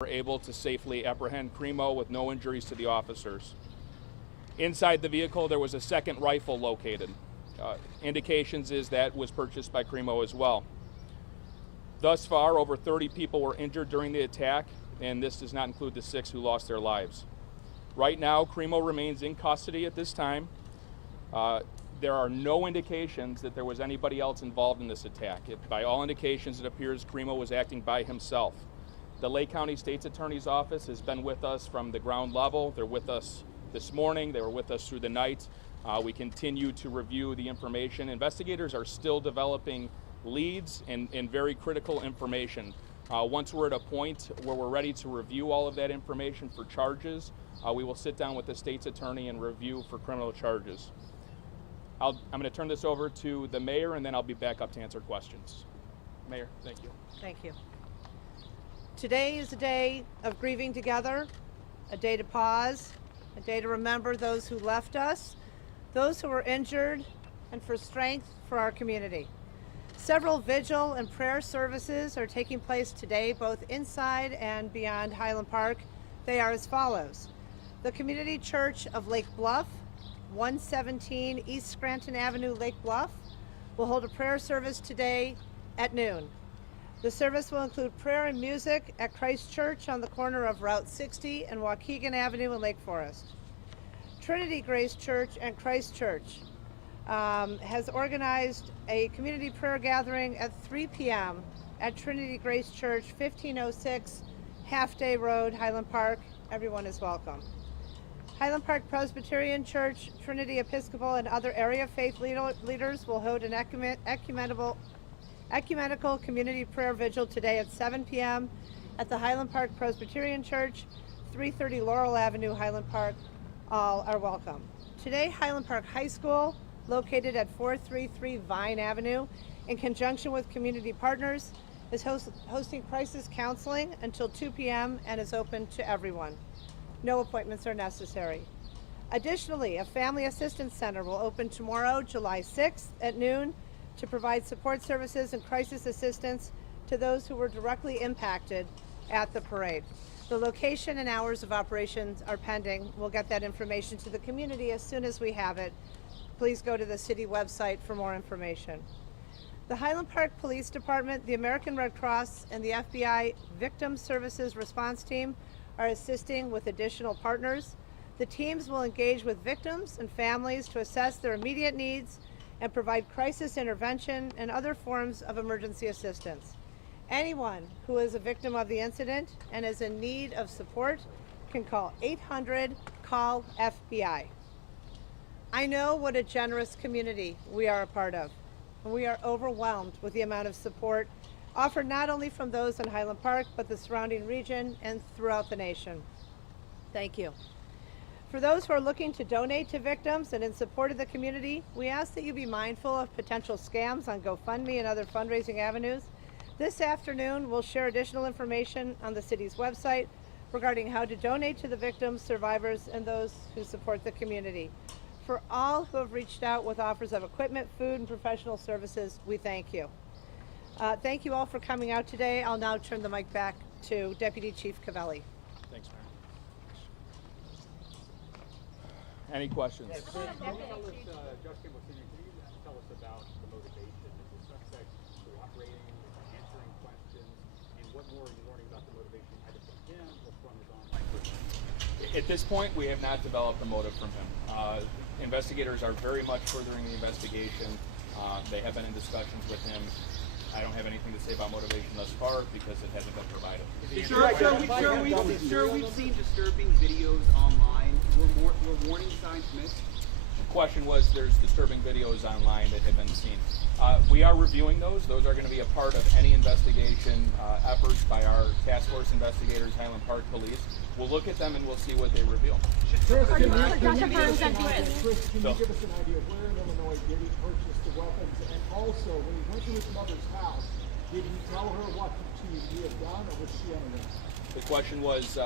were able to safely apprehend Cremo with no injuries to the officers. Inside the vehicle, there was a second rifle located. Indications is that was purchased by Cremo as well. Thus far, over 30 people were injured during the attack, and this does not include the 6 who lost their lives. Right now, Cremo remains in custody at this time. There are no indications that there was anybody else involved in this attack. By all indications, it appears Cremo was acting by himself. The Lake County State's Attorney's Office has been with us from the ground level. They're with us this morning. They were with us through the night. We continue to review the information. Investigators are still developing leads and very critical information. Once we're at a point where we're ready to review all of that information for charges, we will sit down with the state's attorney and review for criminal charges. I'm going to turn this over to the mayor, and then I'll be back up to answer questions. Mayor, thank you. Thank you. Today is a day of grieving together, a day to pause, a day to remember those who left us, those who were injured, and for strength for our community. Several vigil and prayer services are taking place today, both inside and beyond Highland Park. They are as follows. The Community Church of Lake Bluff, 117 East Scranton Avenue, Lake Bluff, will hold a prayer service today at noon. The service will include prayer and music at Christ Church on the corner of Route 60 and Waukegan Avenue in Lake Forest. Trinity Grace Church and Christ Church has organized a community prayer gathering at 3 p.m. at Trinity Grace Church, 1506 Half Day Road, Highland Park. Everyone is welcome. Highland Park Presbyterian Church, Trinity Episcopal, and other area faith leaders will hold an ecumenical community prayer vigil today at 7 p.m. at the Highland Park Presbyterian Church, 330 Laurel Avenue, Highland Park. All are welcome. Today, Highland Park High School, located at 433 Vine Avenue, in conjunction with community partners, is hosting crisis counseling until 2 p.m. and is open to everyone. No appointments are necessary. Additionally, a family assistance center will open tomorrow, July 6th at noon, to provide support services and crisis assistance to those who were directly impacted at the parade. The location and hours of operations are pending. We'll get that information to the community as soon as we have it. Please go to the city website for more information. The Highland Park Police Department, the American Red Cross, and the FBI Victim Services Response Team are assisting with additional partners. The teams will engage with victims and families to assess their immediate needs and provide crisis intervention and other forms of emergency assistance. Anyone who is a victim of the incident and is in need of support can call 800-CALL-FBI. I know what a generous community we are a part of, and we are overwhelmed with the amount of support offered not only from those in Highland Park, but the surrounding region and throughout the nation. Thank you. For those who are looking to donate to victims and in support of the community, we ask that you be mindful of potential scams on GoFundMe and other fundraising avenues. This afternoon, we'll share additional information on the city's website regarding how to donate to the victims, survivors, and those who support the community. For all who have reached out with offers of equipment, food, and professional services, we thank you. Thank you all for coming out today. I'll now turn the mic back to Deputy Chief Cavelli. Thanks, Mayor. Any questions? Yes, Justin was saying, can you tell us about the motivation? Is the suspect cooperating, answering questions, and what more are you learning about the motivation either from him or from his online person? At this point, we have not developed a motive from him. Investigators are very much furthering the investigation. They have been in discussions with him. I don't have anything to say about motivation thus far because it hasn't been provided. Sure, we've seen disturbing videos online. Were warning signs missed? The question was, there's disturbing videos online that have been seen. We are reviewing those. Those are going to be a part of any investigation efforts by our task force investigators, Highland Park Police. We'll look at them and we'll see what they reveal. Chris, can you give us an idea of where in Illinois did he purchase the weapons? And also, when he went to his mother's house, did he tell her what he had done, or was she unaware? The question was,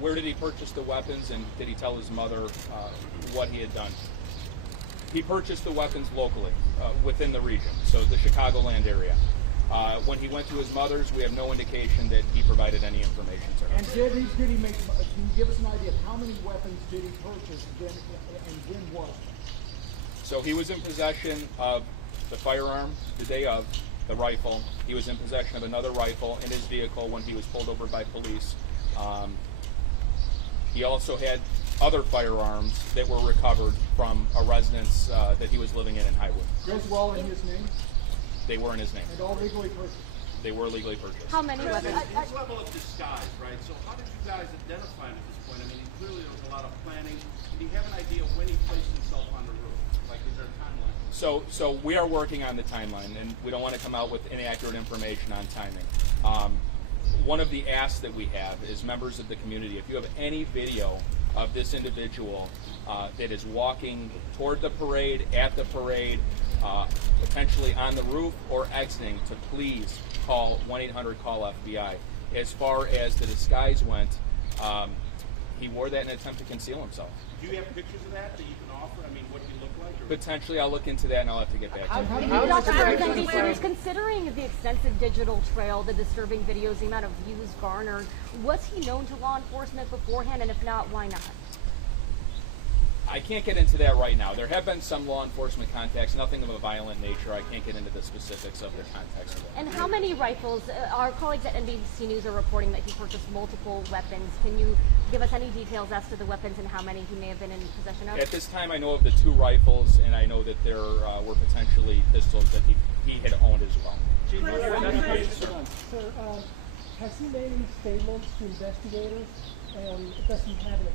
where did he purchase the weapons, and did he tell his mother what he had done? He purchased the weapons locally, within the region, so the Chicagoland area. When he went to his mother's, we have no indication that he provided any information to her. And did he make, can you give us an idea of how many weapons did he purchase then, and when was it? So he was in possession of the firearm the day of, the rifle. He was in possession of another rifle in his vehicle when he was pulled over by police. He also had other firearms that were recovered from a residence that he was living in Highwood. Those were all in his name They were in his name. and all legally purchased? They were legally purchased. How many weapons? This level of disguise, right? So how did you guys identify him at this point? I mean, clearly there was a lot of planning. Do you have an idea when he placed himself on the roof? Like, is there a timeline? So we are working on the timeline, and we don't want to come out with inaccurate information on timing. One of the asks that we have is members of the community, if you have any video of this individual that is walking toward the parade, at the parade, potentially on the roof or exiting, to please call 1-800-CALL-FBI. As far as the disguise went, he wore that in an attempt to conceal himself. Do you have pictures of that you can offer? I mean, what he looked like? Or? Potentially, I'll look into that and I'll have to get back to you. Dr. Burns, NBC News, considering the extensive digital trail, the disturbing videos, the amount of views garnered, was he known to law enforcement beforehand, and if not, why not? I can't get into that right now. There have been some law enforcement contacts, nothing of a violent nature. I can't get into the specifics of the context of that. And how many rifles? Our colleagues at NBC News are reporting that he purchased multiple weapons. Can you give us any details as to the weapons and how many he may have been in possession of? At this time, I know of the 2 rifles, and I know that there were potentially pistols that he had owned as well. Sir, has he made any statements to investigators, and does he have an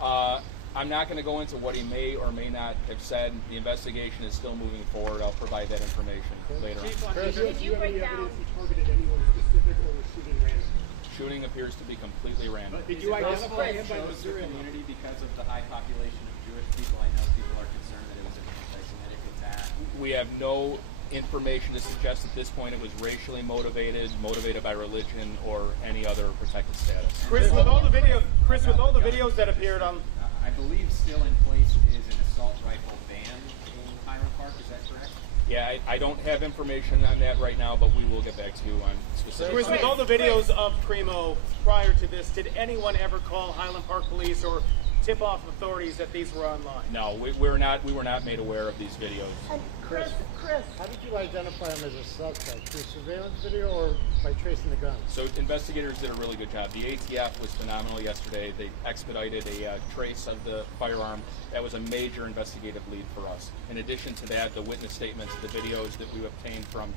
attorney? I'm not going to go into what he may or may not have said. The investigation is still moving forward. I'll provide that information later on. Did you break down? He targeted anyone specific or was shooting random? Shooting appears to be completely random. Did you identify him by Chose the material? community because of the high population of Jewish people. I know people are concerned that it was an anti-Semitic attack. We have no information to suggest at this point it was racially motivated by religion, or any other protected status. Chris, with all the videos that appeared on. I believe still in place is an assault rifle ban in Highland Park. Is that correct? Yeah, I don't have information on that right now, but we will get back to you on specifics. Chris, with all the videos of Primo prior to this, did anyone ever call Highland Park Police or tip off authorities that these were online? No, we were not made aware of these videos. And Chris, how did you identify him as a suspect? Through surveillance video or by tracing the gun? So investigators did a really good job. The ATF was phenomenal yesterday. They expedited a trace of the firearm. That was a major investigative lead for us. In addition to that, the witness statements, the videos that we obtained from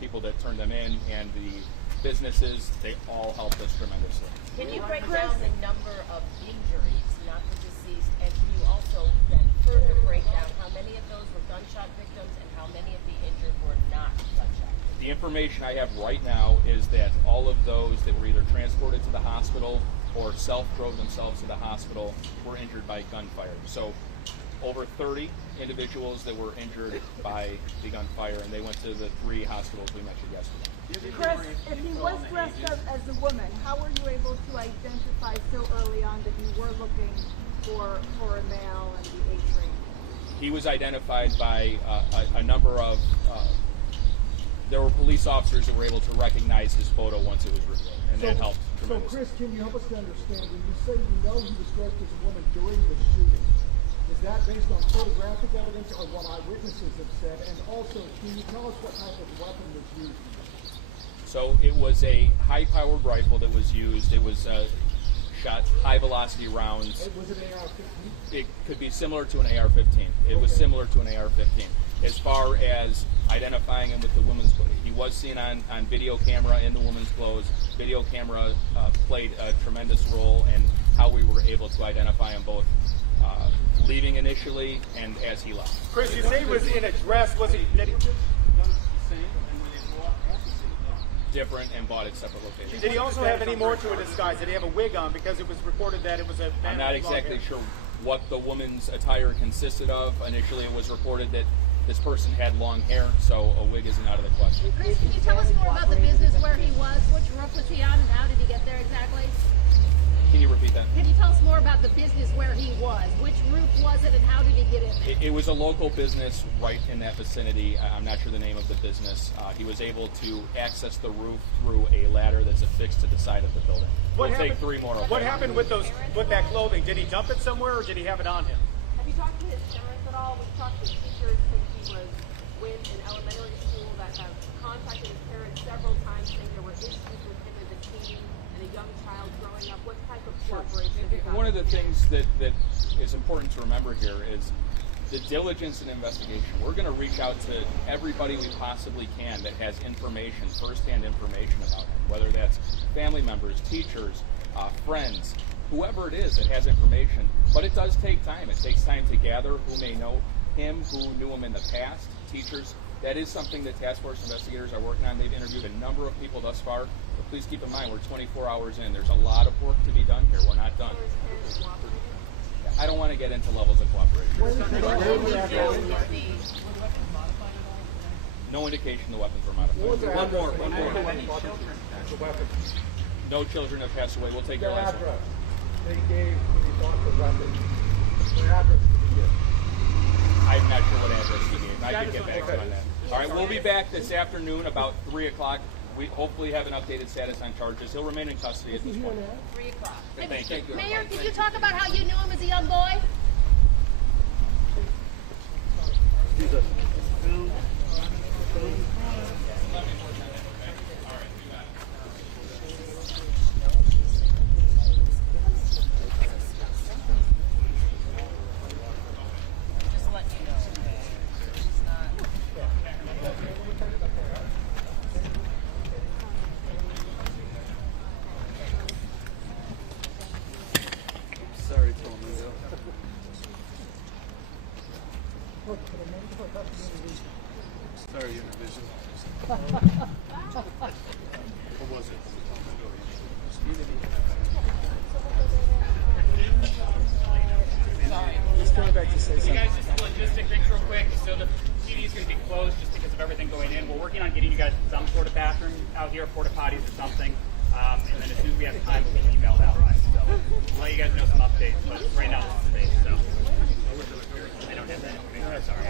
people that turned them in, and the businesses, they all helped us tremendously. Can you break down the number of injuries, not the deceased, and can you also then further break down how many of those were gunshot victims and how many of the injured were not gunshot victims? The information I have right now is that all of those that were either transported to the hospital or self-drove themselves to the hospital were injured by gunfire. So over 30 individuals that were injured by the gunfire, and they went to the 3 hospitals we mentioned yesterday. Chris, if he was dressed up as a woman, how were you able to identify so early on that you were looking for a male and the age range? He was identified by a number of, there were police officers that were able to recognize his photo once it was revealed, and that helped So tremendously. Chris, can you help us to understand, when you say you know he was dressed as a woman during the shooting, is that based on photographic evidence or what eyewitnesses have said? And also, can you tell us what type of weapon was used? So it was a high-powered rifle that was used. It was shot high-velocity rounds. Was it an AR-15? It could be similar to an AR-15. It was similar to an AR-15. As far as identifying him with the woman's clothes, he was seen on video camera in the woman's clothes. Video camera played a tremendous role in how we were able to identify him, both leaving initially and as he left. Chris, you say he was in a dress. Was he? Did Different and bought at separate locations. he also have any more to a disguise? Did he have a wig on? Because it was reported that it was a man I'm not with long exactly hair. sure what the woman's attire consisted of. Initially, it was reported that this person had long hair, so a wig isn't out of the question. Chris, can you tell us more about the business where he was? Which roof was he on and how did he get there exactly? Can you repeat that? Can you tell us more about the business where he was? Which roof was it and how did he get in there? It was a local business right in that vicinity. I'm not sure the name of the business. He was able to access the roof through a ladder that's affixed to the side of the building. We'll take 3 more. What happened with that clothing? Did he dump it somewhere or did he have it on him? Have you talked to his parents at all? We've talked to teachers since he was in elementary school that have contacted his parents several times saying there were issues with him as a teen and a young child growing up. What type of cooperation have you got? One of the things that is important to remember here is the diligence and investigation. We're going to reach out to everybody we possibly can that has information, firsthand information about him, whether that's family members, teachers, friends, whoever it is that has information. But it does take time. It takes time to gather who may know him, who knew him in the past, teachers. That is something that task force investigators are working on. They've interviewed a number of people thus far. But please keep in mind, we're 24 hours in. There's a lot of work to be done here. We're not done. I don't want to get into levels of cooperation. No indication the weapons were modified. One more. No children have passed away. We'll take your last one. They gave when he bought the weapon. What address did he give? I'm not sure what address he gave. I can get back to you on that. All right, we'll be back this afternoon about 3 o'clock. We hopefully have an updated status on charges. He'll remain in custody at this point. 3 o'clock. Thank you. Mayor, can you talk about how you knew him as a young boy? Just let you know. It's not. Sorry, Toledo. Sorry, Univision. What was it? Just coming back to say Hey something. guys, just logistic things real quick. So the TV is going to be closed just because of everything going in. We're working on getting you guys some sort of bathroom out here, porta potties or something. And then as soon as we have time, we'll email that out. So I'll let you guys know some updates. But right now, this is the base. So I don't have that information. Sorry.